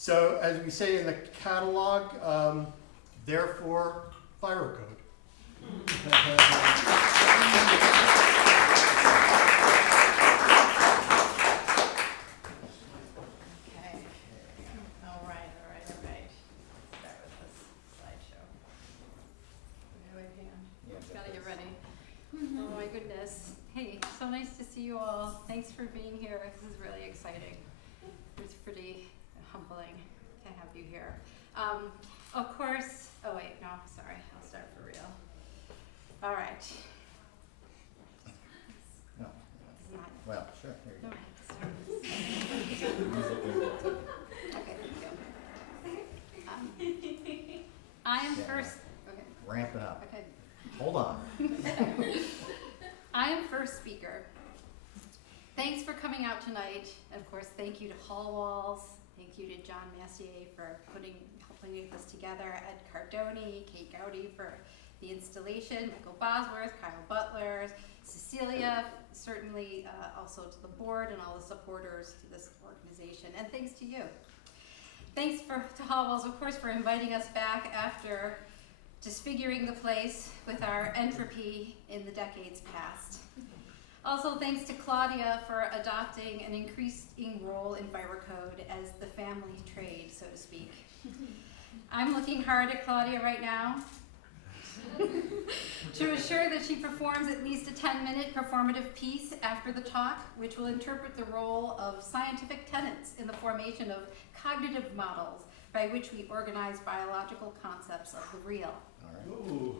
So as we say in the catalog, therefore, Virocode. All right. Start with this slideshow. Wait, hang on. Gotta get ready. Oh my goodness. Hey, so nice to see you all. Thanks for being here. This is really exciting. It's pretty humbling to have you here. Of course, oh wait, no, sorry. I'll start for real. All right. No. Well, sure. There you No, go. I have to start. Okay, there you go. I am Yeah. first. Okay. Ramp it up. Okay. Hold on. I am first speaker. Thanks for coming out tonight. Of course, thank you to Hall Walls. Thank you to John Massier for helping this together. Ed Cardoni, Kate Gowdy for the installation, Michael Bosworth, Kyle Butler, Cecilia, certainly also to the board and all the supporters to this organization. And thanks to you. Thanks to Hall Walls, of course, for inviting us back after disfiguring the place with our entropy in the decades past. Also, thanks to Claudia for adopting an increasing role in Virocode as the family trade, so to speak. I'm looking hard at Claudia right now to assure that she performs at least a 10-minute performative piece after the talk, which will interpret the role of scientific tenets in the formation of cognitive models by which we organize biological concepts of the real. All right. Ooh.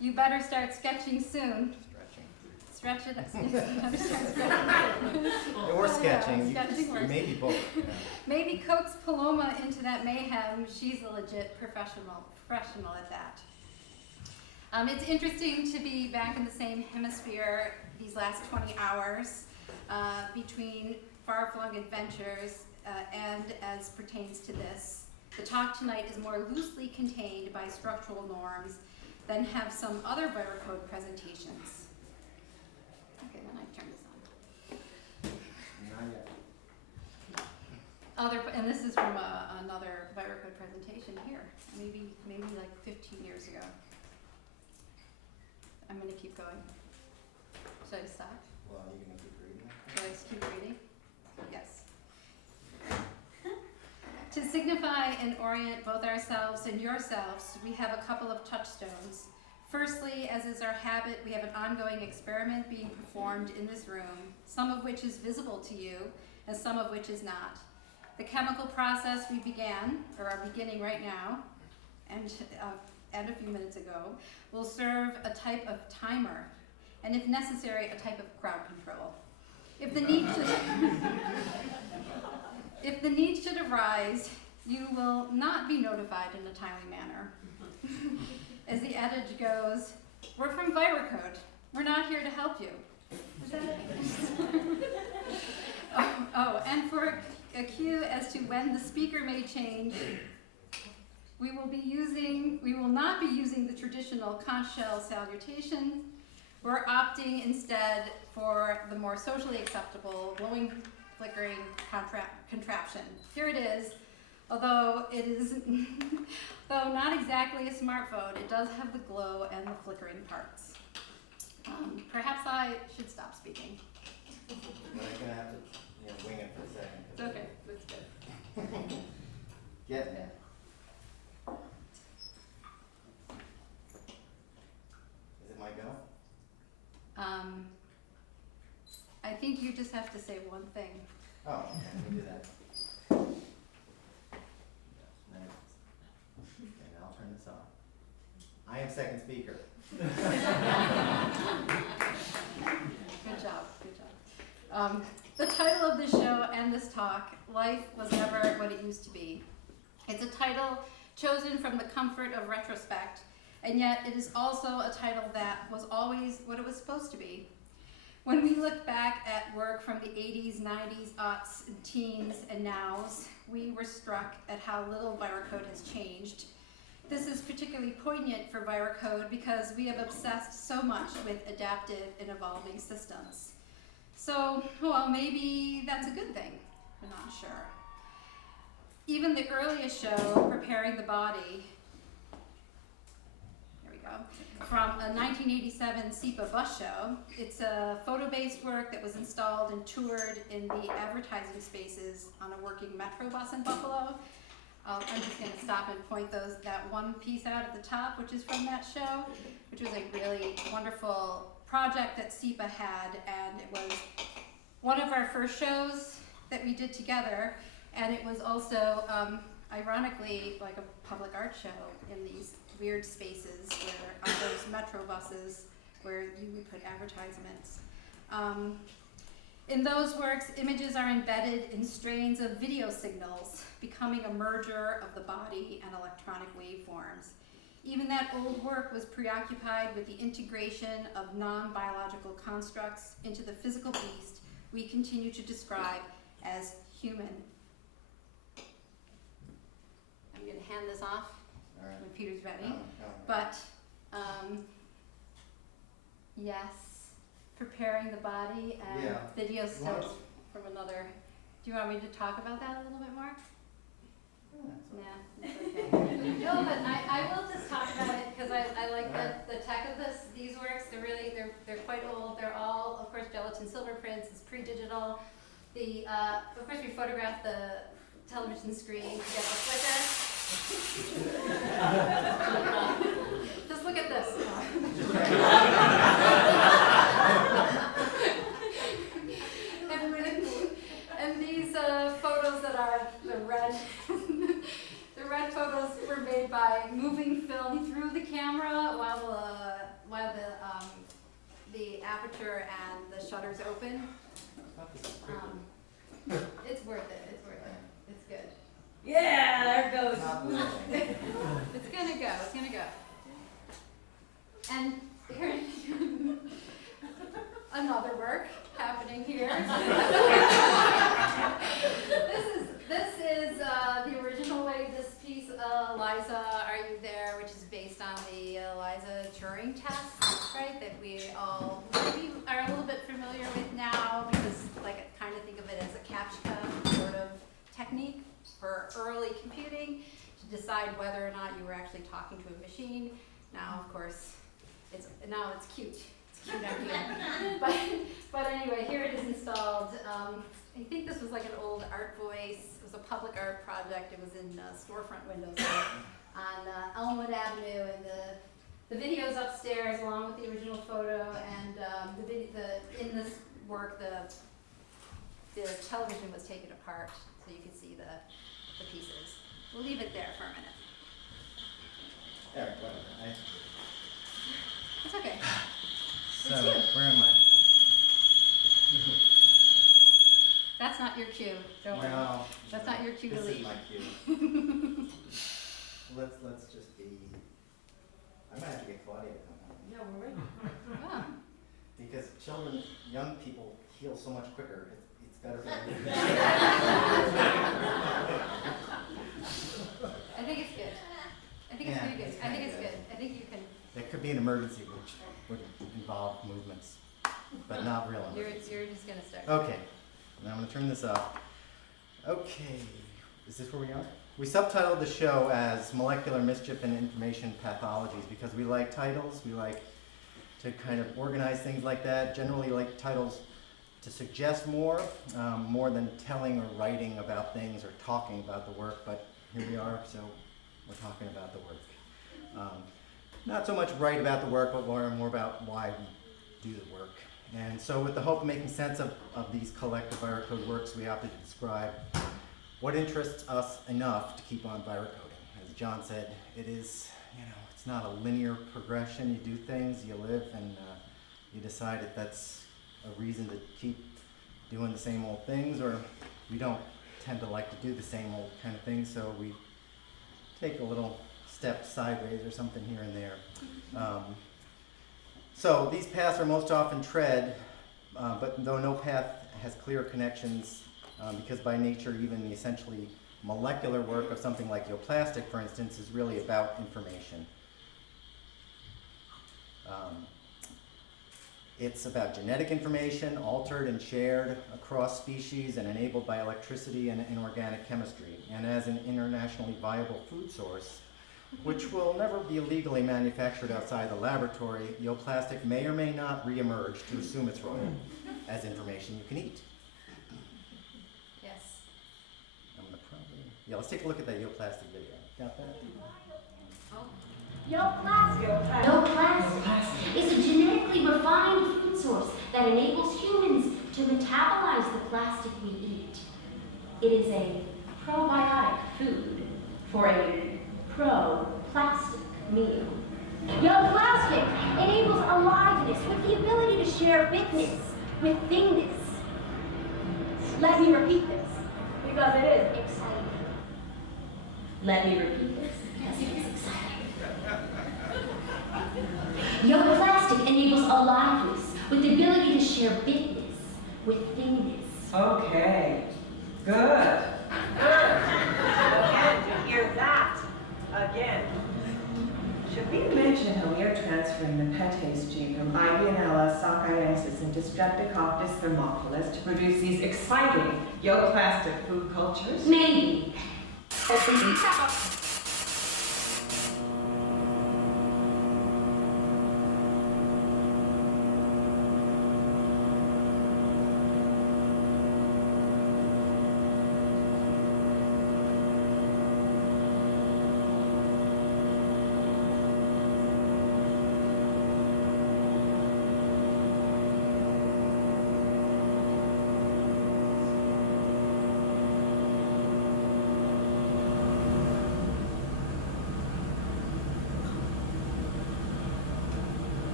You better start sketching soon. Stretching. Stretch it. Or sketching. Sketching works. Maybe both. Yeah. Maybe coax Paloma into that mayhem. She's a legit professional at that. It's interesting to be back in the same hemisphere these last 20 hours between far-flung adventures and as pertains to this. The talk tonight is more loosely contained by structural norms than have some other Virocode presentations. Okay, then I turn this on. Not yet. And this is from another Virocode presentation here, maybe like 15 years ago. I'm going to keep going. Should I stop? Well, are you going to keep reading? Should I just keep reading? Yes. To signify and orient both ourselves and yourselves, we have a couple of touchstones. Firstly, as is our habit, we have an ongoing experiment being performed in this room, some of which is visible to you, and some of which is not. The chemical process we began, or are beginning right now, and a few minutes ago, will serve a type of timer, and if necessary, a type of crowd control. If the need should arise, you will not be notified in a timely manner. As the adage goes, we're from Virocode. We're not here to help you. Is that it? And for a cue as to when the speaker may change, we will not be using the traditional conch shell salutation. We're opting instead for the more socially acceptable glowing, flickering contraption. Here it is. Although it is, though not exactly a smartphone, it does have the glow and the flickering parts. Perhaps I should stop speaking. But I'm going to have to wing it for a second. It's okay, that's good. Getting there. Is it my go? I think you just have to say one thing. Oh, okay, let me do that. Okay, now I'll turn this off. I am second speaker. Good job. The title of this show and this talk, Life Was Never What It Used to Be. It's a title chosen from the comfort of retrospect, and yet it is also a title that was always what it was supposed to be. When we look back at work from the 80s, 90s, aughts, and teens, and nows, we were struck at how little Virocode has changed. This is particularly poignant for Virocode because we have obsessed so much with adaptive and evolving systems. So, well, maybe that's a good thing. We're not sure. even the earliest show, Preparing the Body, there we go, from a 1987 SEPA bus show. It's a photo-based work that was installed and toured in the advertising spaces on a working Metro bus in Buffalo. I'm just going to stop and point that one piece out at the top, which is from that show, which was a really wonderful project that SEPA had, and it was one of our first shows that we did together, and it was also, ironically, like a public art show in these weird spaces where on those Metro buses where you would put advertisements. In those works, images are embedded in strains of video signals, becoming a merger of the body and electronic waveforms. Even that old work was preoccupied with the integration of non-biological constructs into the physical beast we continue to describe as human. I'm going to hand this off All right. when Peter's ready. No. But, yes, preparing the body and Yeah. video You want stems us- from another. Do you want me to talk about that a little bit more? Yeah, that's okay. No, but I will just talk about it because I like the tech of these works. They're quite old. They're all, of course, gelatin silver prints. It's pre-digital. Of course, we photographed the television screen to get the flicker. Just look at this. And these photos that are the red, the red photos were made by moving film through the camera while the aperture and the shutters open. It's worth it. It's worth it. It's good. Yeah, there it goes. Not really. It's gonna go. It's gonna go. And here, another work happening here. This is the original way this piece, Eliza, Are You There, which is based on the Eliza Turing test, right? That we all maybe are a little bit familiar with now because, like, I kind of think of it as a CAPTCHA sort of technique for early computing to decide whether or not you were actually talking to a machine. Now, of course, it's cute. It's cute idea. But anyway, here it is installed. I think this was like an old Art Voice. It was a public art project. It was in storefront windows on Elmwood Avenue, and the video's upstairs along with the original photo. And in this work, the television was taken apart so you could see the pieces. We'll leave it there for a minute. Eric, whatever. It's okay. So, It's you. where am I? That's not your cue. Don't worry. No. That's not your cue to This leave. is my cue. Let's just be. I might have to get Claudia to come home. Yeah, we're ready. Oh. Because children, young people heal so much quicker. It's better for them. I think it's good. I think it's Yeah, pretty good. it's I think kinda it's good. good. I think you can. It could be an emergency, which would involve movements, but not real You're emergency. just gonna start. Okay, now I'm gonna turn this up. Okay, is this where we are? We subtitled the show as Molecular Mischief and Information Pathologies because we like titles. We like to kind of organize things like that. Generally like titles to suggest more than telling or writing about things or talking about the work, but here we are, so we're talking about the work. Not so much write about the work, but more about why we do the work. And so with the hope of making sense of these collective Virocode works, we have to describe what interests us enough to keep on Virocoding. As John said, it is, it's not a linear progression. You do things, you live, and you decide if that's a reason to keep doing the same old things, or we don't tend to like to do the same old kind of things, so we take a little step sideways or something here and there. So these paths are most often tread, but though no path has clear connections, because by nature even the essentially molecular work of something like geoplastic, for instance, is really about information. It's about genetic information altered and shared across species and enabled by electricity and inorganic chemistry. And as an internationally viable food source, which will never be legally manufactured outside the laboratory, Yoplastic may or may not reemerge to assume its role as information you can eat. Yes. I'm gonna probably, yeah, let's take a look at that Yoplastic video. Got that? Yoplastic is a genetically refined food source that enables humans to metabolize the plastic we eat. It is a probiotic food for a pro-plastic meal. Yoplastic enables aliveness with the ability to share bitness with thingness. Let me repeat this, because it is exciting. Let me repeat this, because it is exciting. Yoplastic enables aliveness with the ability to share bitness with thingness. Okay, good. And to hear that again. Should we mention how we are transferring the petase gene from Ideonella sakaiensis into Streptococcus thermophilus to produce these exciting Yoplastic food cultures? Maybe.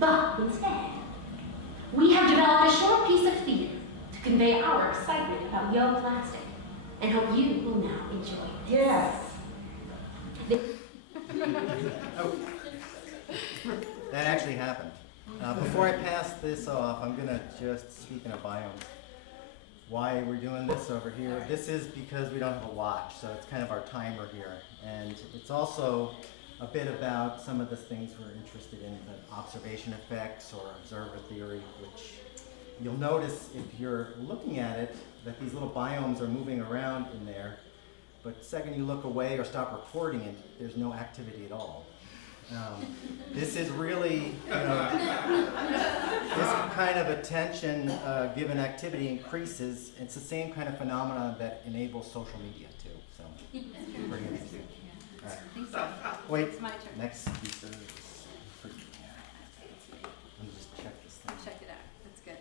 But instead, we have developed a short piece of theater to convey our excitement about Yoplastic and hope you will now enjoy it. Yes. That actually happened. Before I pass this off, I'm gonna just, speaking of biomes, why we're doing this over here. This is because we don't have a watch, so it's kind of our timer here. And it's also a bit about some of the things we're interested in, the observation effects or observer theory, which you'll notice if you're looking at it, that these little biomes are moving around in there, but the second you look away or stop recording it, there's no activity at all. This is really, this kind of attention given activity increases. It's the same kind of phenomenon that enables social media too. So, pretty interesting. All right. I think so. Wait, It's my turn. next piece is for you. Let me just check this thing. Check it out. That's good.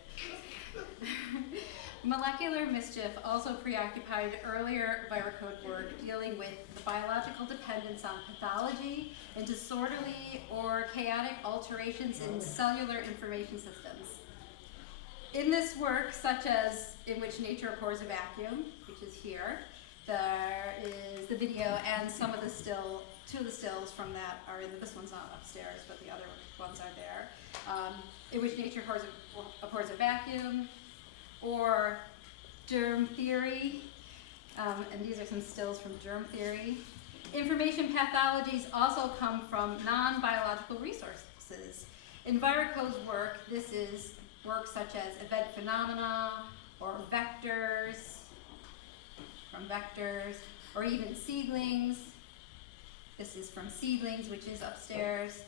Molecular mischief also preoccupied earlier Virocode work dealing with the biological dependence on pathology and disorderly or chaotic alterations in cellular information systems. In this work, such as In Which Nature Abhors a Vacuum, which is here, there is the video and some of the two of the stills from that are in, this one's not upstairs, but the other ones are there. In Which Nature Abhors a Vacuum, or germ theory, and these are some stills from germ theory. Information pathologies also come from non-biological resources. In Virocode's work, this is work such as event phenomena, or vectors, or even seedlings. This is from seedlings, which is upstairs,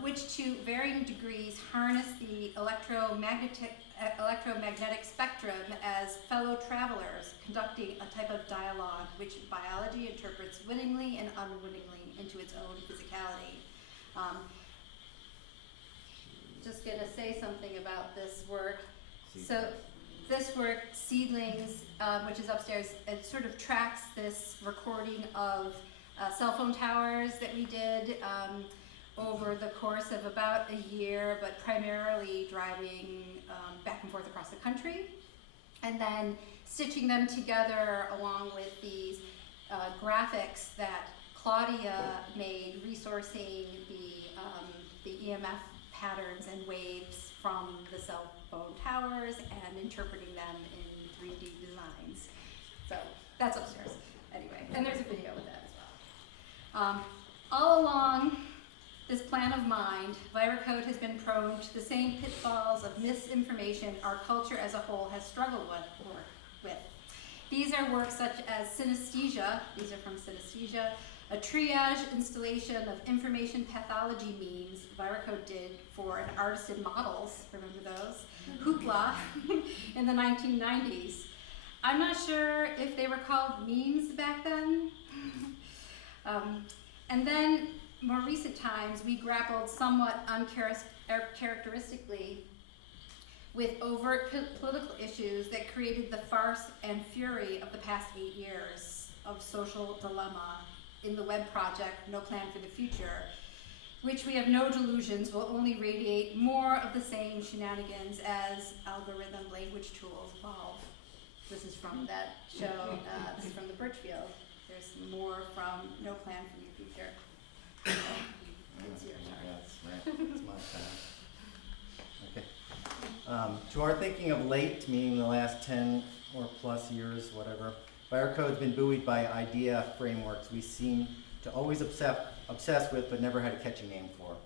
which to varying degrees harness the electromagnetic spectrum as fellow travelers conducting a type of dialogue which biology interprets wittingly and unwittingly into its own physicality. Just gonna say something about this work. So this work, Seedlings, which is upstairs, it sort of tracks this recording of cell phone towers that we did over the course of about a year, but primarily driving back and forth across the country. and then stitching them together along with these graphics that Claudia made, resourcing the EMF patterns and waves from the cell phone towers and interpreting them in 3D designs. So that's upstairs. Anyway, and there's a video with that as well. All along this plan of mind, Virocode has been prone to the same pitfalls of misinformation our culture as a whole has struggled with. These are works such as synesthesia, these are from synesthesia, a triage installation of information pathology memes Virocode did for an artist in models, remember those? Hoopla in the 1990s. I'm not sure if they were called memes back then. And then, more recent times, we grappled somewhat uncharacteristically with overt political issues that created the farce and fury of the past 8 years of social dilemma in the web project No Plan for the Future, which we have no delusions will only radiate more of the same shenanigans as algorithm language tools evolve. This is from that show, this is from the Birchfield. There's more from No Plan for the Future. It's your turn. That's right. It's my time. Okay. To our thinking of late, meaning the last 10 or plus years, whatever, Virocode's been buoyed by idea frameworks we seem to always obsess with but never had a catchy name for.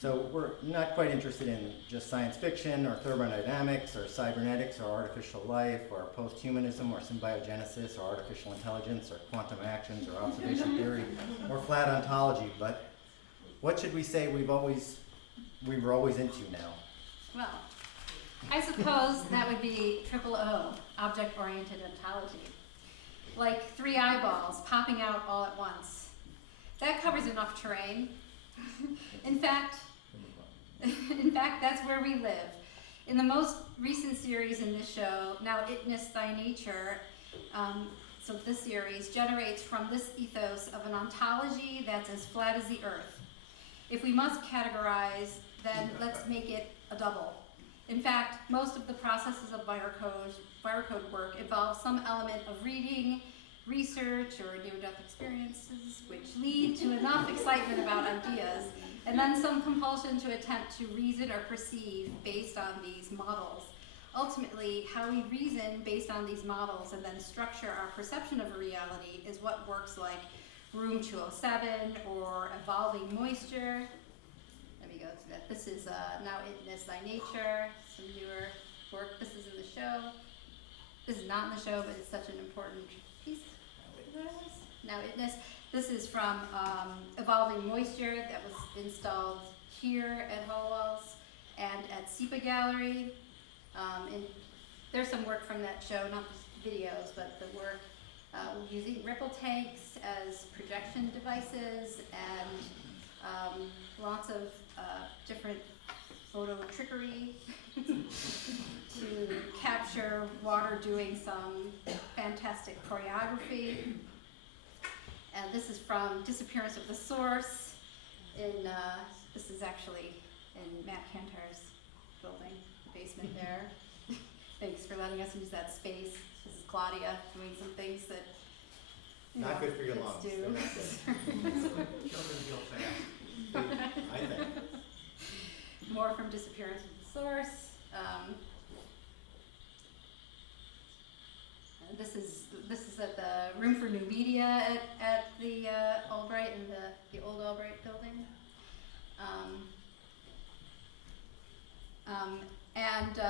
So we're not quite interested in just science fiction or thermodynamics or cybernetics or artificial life or posthumanism or symbiogenesis or artificial intelligence or quantum actions or observation theory or flat ontology, but what should we say we were always into now? Well, I suppose that would be OO, object-oriented ontology. Like 3 eyeballs popping out all at once. That covers enough terrain. In fact, that's where we live. In the most recent series in this show, Now Itness Thy Nature, so this series generates from this ethos of an ontology that's as flat as the earth. If we must categorize, then let's make it a double. In fact, most of the processes of Virocode work involve some element of reading, research, or near-death experiences, which lead to enough excitement about ideas, and then some compulsion to attempt to reason or perceive based on these models. Ultimately, how we reason based on these models and then structure our perception of a reality is what works like Room 207 or Evolving Moisture. Let me go to that. This is Now Itness Thy Nature, some newer work. This is in the show. This is not in the show, but it's such an important piece. Now Itness. This is from Evolving Moisture that was installed here at Hallwalls and at SEPA Gallery. And there's some work from that show, not the videos, but the work using ripple tanks as projection devices and lots of different photo trickery to capture water doing some fantastic choreography. And this is from Disappearance of the Source. This is actually in Matt Cantor's building, the basement there. Thanks for letting us use that space. This is Claudia doing some things that Not good for your lungs. kids do. They're not good. Children feel fast. I think. More from Disappearance of the Source. This is at the Room for New Media at the Albright in the old Albright building. And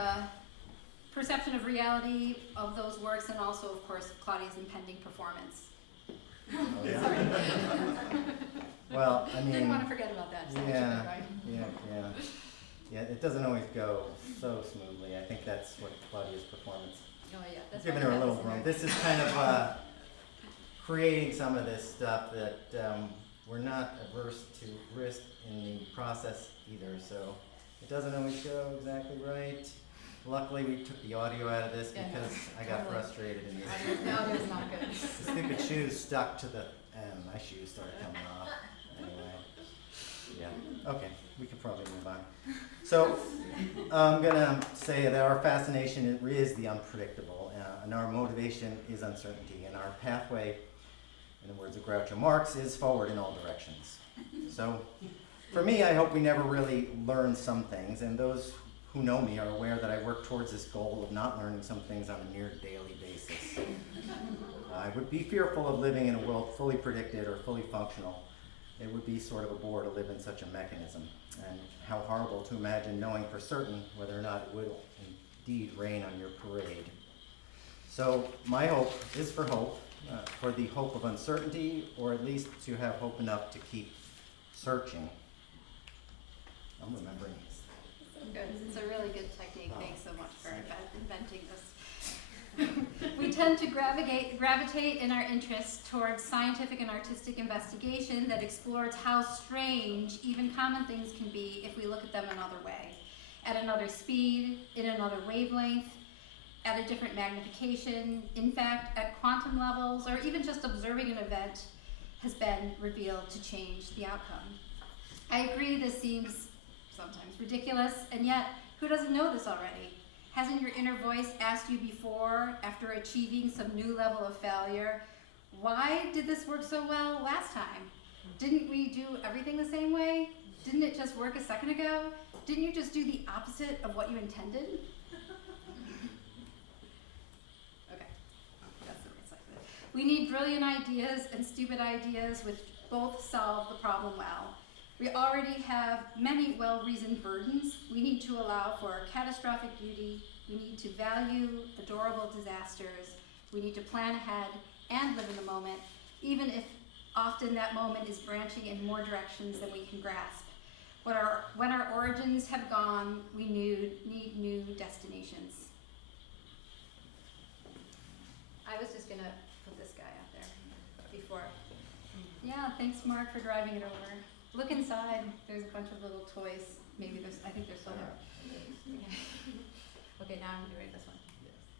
perception of reality of those works, and also, of course, Claudia's impending performance. Oh, yeah. Sorry. Well, I mean, Didn't want to forget about that. yeah, Right? yeah. It doesn't always go so smoothly. I think that's what Claudia's performance. Oh yeah, that's Giving why her a I little have room. this This is kind of creating some of this stuff that we're not averse to risk in the process either. So it doesn't always go exactly right. Luckily, we took the audio out of this Yeah, no, because I got totally. frustrated in this. The audio's not good. The stupid shoes stuck to the end. My shoes started coming off. Anyway, yeah. Okay, we could probably move on. So I'm gonna say that our fascination is the unpredictable, and our motivation is uncertainty, and our pathway, in the words of Groucho Marx, is forward in all directions. So, for me, I hope we never really learn some things, and those who know me are aware that I work towards this goal of not learning some things on a near daily basis. I would be fearful of living in a world fully predicted or fully functional. It would be sort of a bore to live in such a mechanism, and how horrible to imagine knowing for certain whether or not it will indeed rain on your parade. So my hope is for hope, for the hope of uncertainty, or at least to have hope enough to keep searching. I'm remembering this. Good. It's a really good technique. Thanks so much for inventing this. We tend to gravitate in our interests towards scientific and artistic investigation that explores how strange even common things can be if we look at them another way, at another speed, in another wavelength, at a different magnification, in fact, at quantum levels, or even just observing an event has been revealed to change the outcome. I agree this seems sometimes ridiculous, and yet, who doesn't know this already? Hasn't your inner voice asked you before, after achieving some new level of failure, why did this work so well last time? Didn't we do everything the same way? Didn't it just work a second ago? Didn't you just do the opposite of what you intended? Okay, that's the right side of it. We need brilliant ideas and stupid ideas which both solve the problem well. We already have many well-reasoned burdens. We need to allow for catastrophic beauty. We need to value adorable disasters. We need to plan ahead and live in the moment, even if often that moment is branching in more directions than we can grasp. When our origins have gone, we need new destinations. I was just gonna put this guy out there before. Yeah, thanks Mark for driving it over. Look inside, there's a bunch of little toys. Maybe I think they're still there. Okay, now I'm doing this one.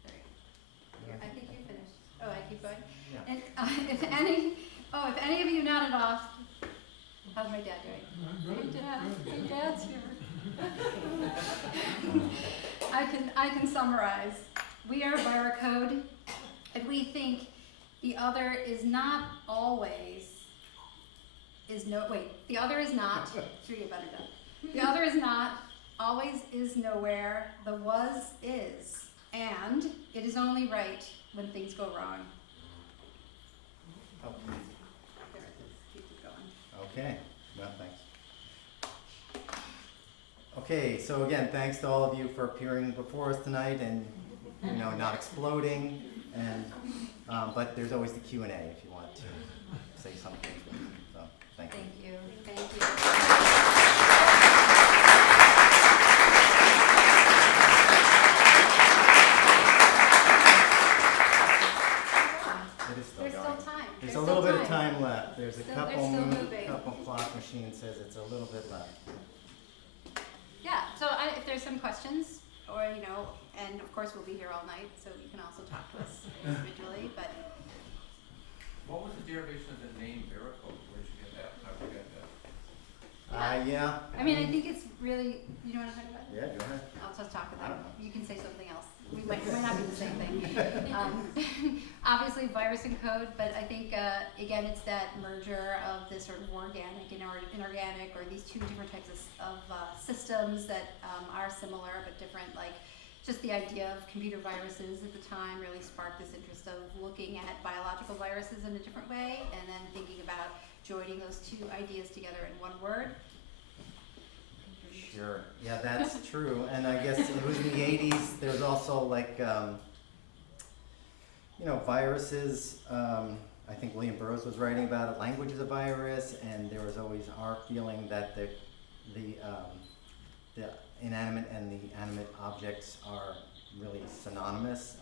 There you go. Here, I think you finished. Oh, I keep going? Yeah. And if any of you nodded off, how's my dad doing? Hey Dad, my dad's here. I can summarize. We are Virocode, and we think the other is not always the other is not, sure you better done. The other is not, always is nowhere, the was is, and it is only right when things go wrong. Oh, There it is, keep it going. okay, well, thanks. Okay, so again, thanks to all of you for appearing before us tonight and, not exploding. And but there's always the Q&A if you want to say something. So, thank you. Thank you, thank you. It is still There's going. still time. There's There's a still little bit of time left. There's a They're couple still moving. clock machine says it's a little bit left. Yeah, so if there's some questions, or, and of course we'll be here all night, so you can also talk to us individually, but. What was the derivation of the name Virocode? Where'd you get that? How did you get that? Yeah. I mean, I think it's really, you know what I'm talking about? Yeah, go ahead. I'll just talk with I them. don't know. You can say something else. It might not be the same thing. Obviously virus and code, but I think, again, it's that merger of this sort of organic and inorganic, or these two different types of systems that are similar but different. Like, just the idea of computer viruses at the time really sparked this interest of looking at biological viruses in a different way, and then thinking about joining those two ideas together in one word. Sure. Yeah, that's true. And I guess it was in the 80s. There was also viruses. I think William Burroughs was writing about it. Language is a virus, and there was always our feeling that the inanimate and the animate objects are really synonymous.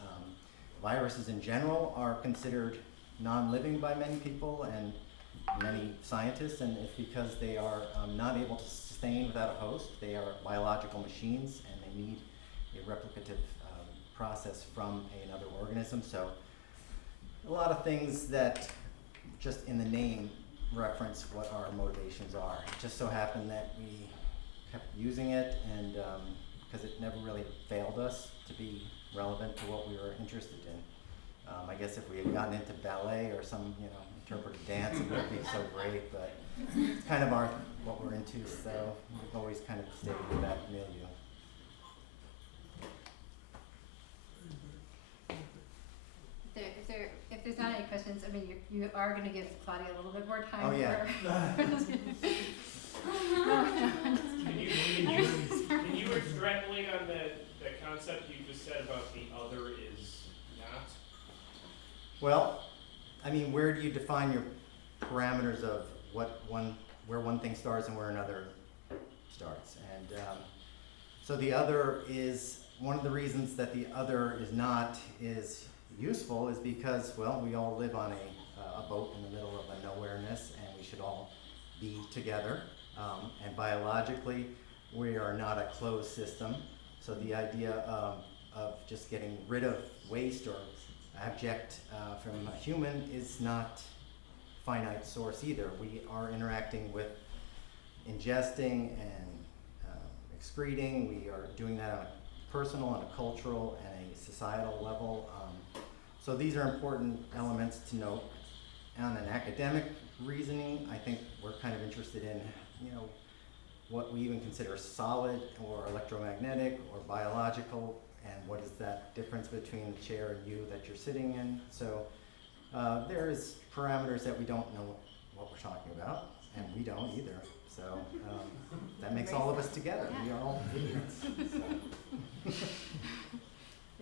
Viruses in general are considered non-living by many people and many scientists, and it's because they are not able to sustain without a host. They are biological machines, and they need a replicative process from another organism. So a lot of things that just in the name reference what our motivations are. It just so happened that we kept using it, and because it never really failed us to be relevant to what we were interested in. I guess if we had gotten into ballet or some, interpretive dance, it would be so great, but it's kind of what we're into, so we've always kind of stayed in that milieu. If there's not any questions, I mean, you are gonna give Claudia a little bit more time. Oh, yeah. Can you extrapolate on the concept you just said about the other is not? Well, I mean, where do you define your parameters of where one thing starts and where another starts? And so the other is, one of the reasons that the other is not is useful is because, well, we all live on a boat in the middle of a nowhereness, and we should all be together. And biologically, we are not a closed system. So the idea of just getting rid of waste or abject from a human is not finite source either. We are interacting with ingesting and excreting. We are doing that on a personal, on a cultural, and a societal level. So these are important elements to note. On an academic reasoning, I think we're kind of interested in, what we even consider solid or electromagnetic or biological, and what is that difference between the chair and you that you're sitting in. So there's parameters that we don't know what we're talking about, and we don't either. So that makes all of us together. We are all ignorance.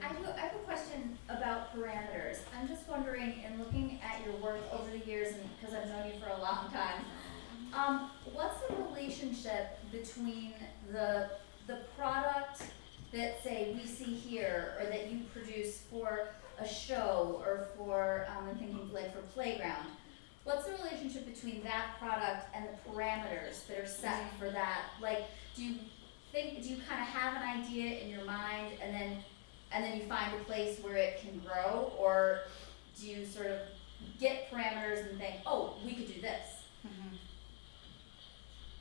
I have a question about parameters. I'm just wondering, in looking at your work over the years, and because I've known you for a long time, what's the relationship between the product that, say, we see here, or that you produce for a show, or for, I'm thinking like for playground? What's the relationship between that product and the parameters that are set for that? Like, do you kind of have an idea in your mind, and then you find a place where it can grow, or do you sort of get parameters and think, oh, we could do this? Mhm.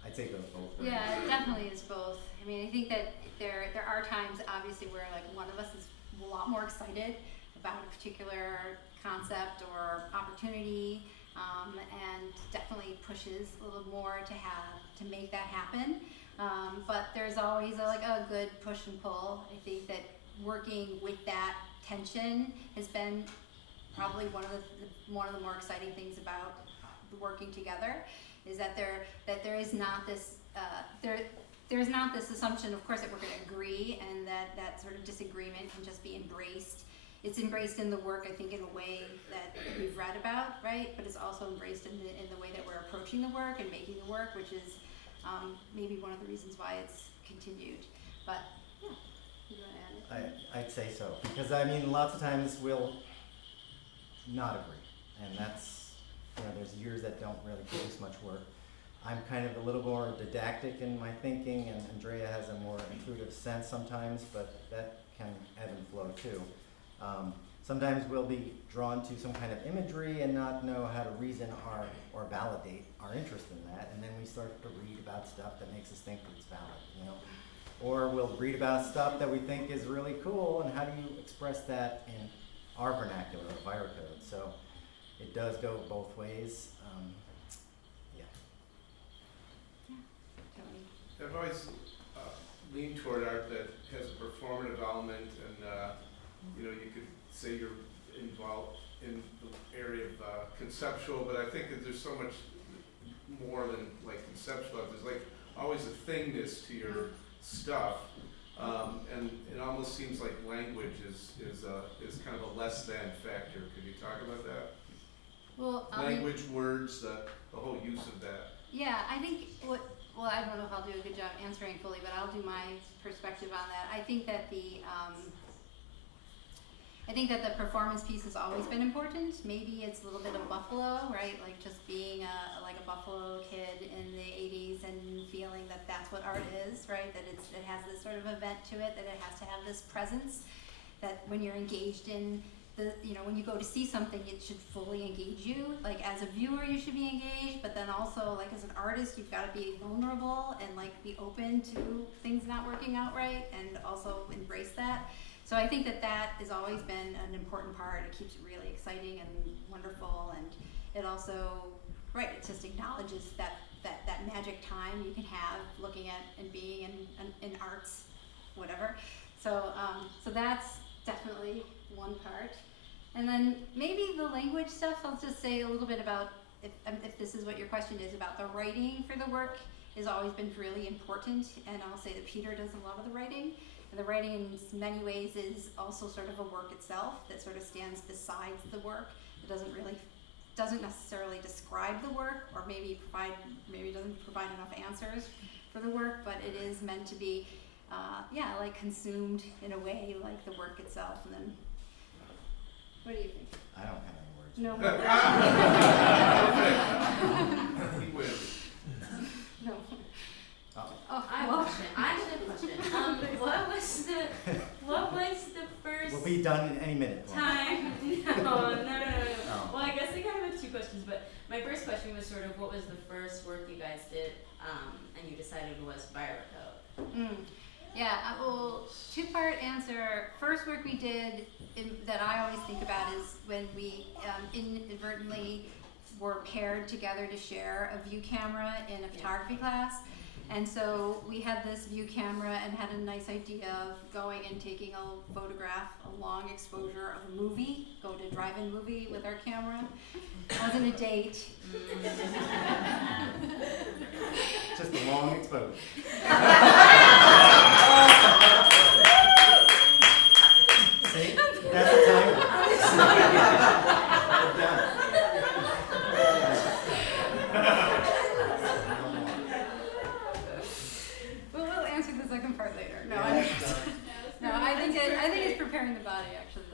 I'd say both. Yeah, it definitely is both. I mean, I think that there are times, obviously, where like one of us is a lot more excited about a particular concept or opportunity, and definitely pushes a little more to make that happen. But there's always a good push and pull. I think that working with that tension has been probably one of the more exciting things about working together, is that there is not this there's not this assumption, of course, that we're going to agree, and that sort of disagreement can just be embraced. It's embraced in the work, I think, in a way that we've read about, right? But it's also embraced in the way that we're approaching the work and making the work, which is maybe one of the reasons why it's continued. But yeah, you want to add it? I'd say so, because I mean, lots of times we'll not agree, and that's, there's years that don't really produce much work. I'm kind of a little more didactic in my thinking, and Andrea has a more intuitive sense sometimes, but that can ebb and flow too. Sometimes we'll be drawn to some kind of imagery and not know how to reason or validate our interest in that, and then we start to read about stuff that makes us think it's valid, Or we'll read about stuff that we think is really cool, and how do you express that in our vernacular, or Virocode? So it does go both ways. Tony? I've always leaned toward art that has a performative element, and you could say you're involved in the area of conceptual, but I think that there's so much more than like conceptual. There's like always a thingness to your stuff, and it almost seems like language is kind of a less than factor. Could you talk about that? Well, Language, words, the whole use of that. Yeah, I think well, I don't know if I'll do a good job answering fully, but I'll do my perspective on that. I think that the performance piece has always been important. Maybe it's a little bit of Buffalo, right? Like just being a Buffalo kid in the 80s and feeling that that's what art is, right? That it has this sort of event to it, that it has to have this presence, that when you're engaged in when you go to see something, it should fully engage you. Like as a viewer, you should be engaged, but then also like as an artist, you've got to be vulnerable and like be open to things not working out right, and also embrace that. So I think that that has always been an important part. It keeps it really exciting and wonderful, and it also, right, it just acknowledges that magic time you can have looking at and being in arts, whatever. So that's definitely one part. And then maybe the language stuff, I'll just say a little bit about, if this is what your question is, about the writing for the work has always been really important, and I'll say that Peter does a lot of the writing. And the writing in many ways is also sort of a work itself that sort of stands besides the work. It doesn't necessarily describe the work, or maybe doesn't provide enough answers for the work, but it is meant to be, like consumed in a way like the work itself. And then, what do you think? I don't have any words. No. He wins. No. Oh. I have a question. I have a question. What was the first We'll be done in any minute. time? No. Oh. Well, I guess I kind of have two questions, but my first question was sort of what was the first work you guys did, and you decided was Virocode. Yeah, well, two-part answer. First work we did that I always think about is when we inadvertently were paired together to share a view camera in a photography class. And so we had this view camera and had a nice idea of going and taking a photograph, a long exposure of a movie, go to a drive-in movie with our camera. It wasn't a date. Just a long exposure. See? That's the time. We're done. We'll answer the second part later. No, Yeah, I think it's preparing the body. Actually,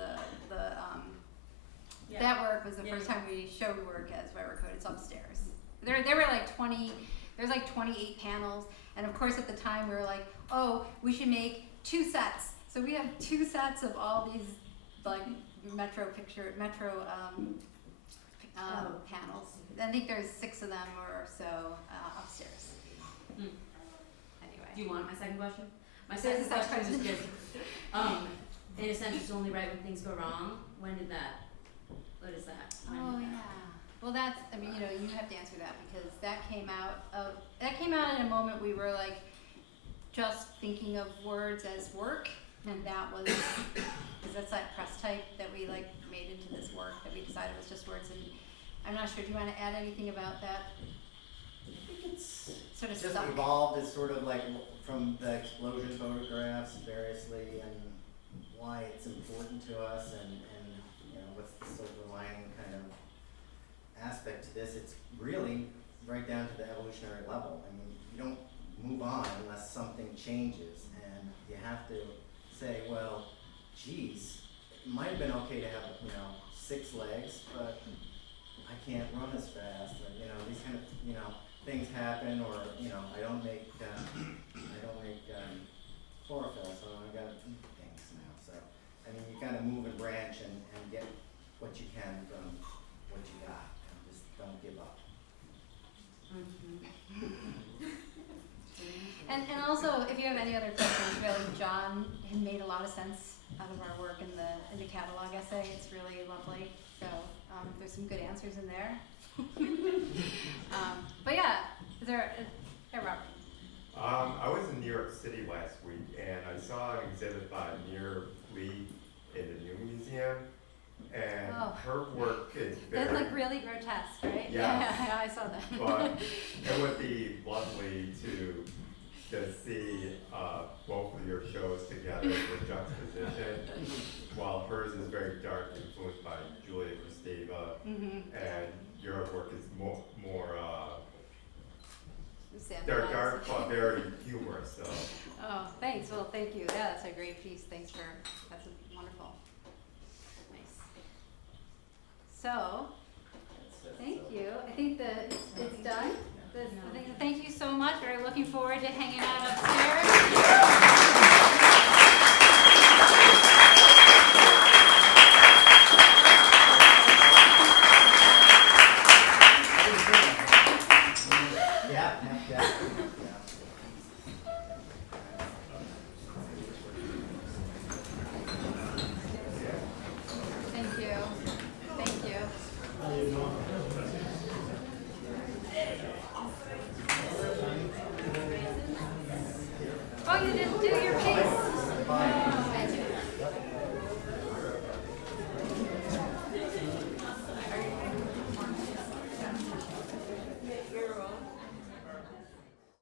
that work was the first time we showed work as Virocode. It's upstairs. There were like 20. There's like 28 panels, and of course at the time we were like, oh, we should make 2 sets. So we have 2 sets of all these like metro panels. I think there's 6 of them or so upstairs. Anyway. Do you want my second question? My There's second a second question was question. just, in a sense, it's only right when things go wrong. When did that? What is that? Oh yeah. Well, that's. I mean, you have to answer that because that came out in a moment we were like just thinking of words as work, and that was because that's that press type that we like made into this work that we decided was just words. And I'm not sure. Do you want to add anything about that? I think it's Sort of just stuck. evolved as sort of like from the explosion photographs variously, and why it's important to us, and what's the silver lining kind of aspect to this. It's really right down to the evolutionary level. I mean, you don't move on unless something changes, and you have to say, well, geez, it might have been okay to have 6 legs, but I can't run as fast. Or, these kind of things happen, or I don't make chlorophyll, so I gotta eat things now. So I mean, you gotta move and branch and get what you can from what you got, and just don't give up. And also, if you have any other questions, really, John made a lot of sense out of our work in the catalog essay. It's really lovely. So there's some good answers in there. But yeah, Robert. I was in New York City last week, and I saw an exhibit by Mir Lee in the New Museum, and her work is very... That's like really grotesque, right? Yeah. Yeah, I saw that. But it would be lovely to see both of your shows together with juxtaposition, while hers is very dark, influenced by Julia Kristeva, and your work is more they're dark but very humorous. So. Oh, thanks. Well, thank you. Yeah, that's a great piece. That's wonderful. Nice. So, thank you. I think that it's done. Thank you so much. We're looking forward to hanging out upstairs. you to do your piece.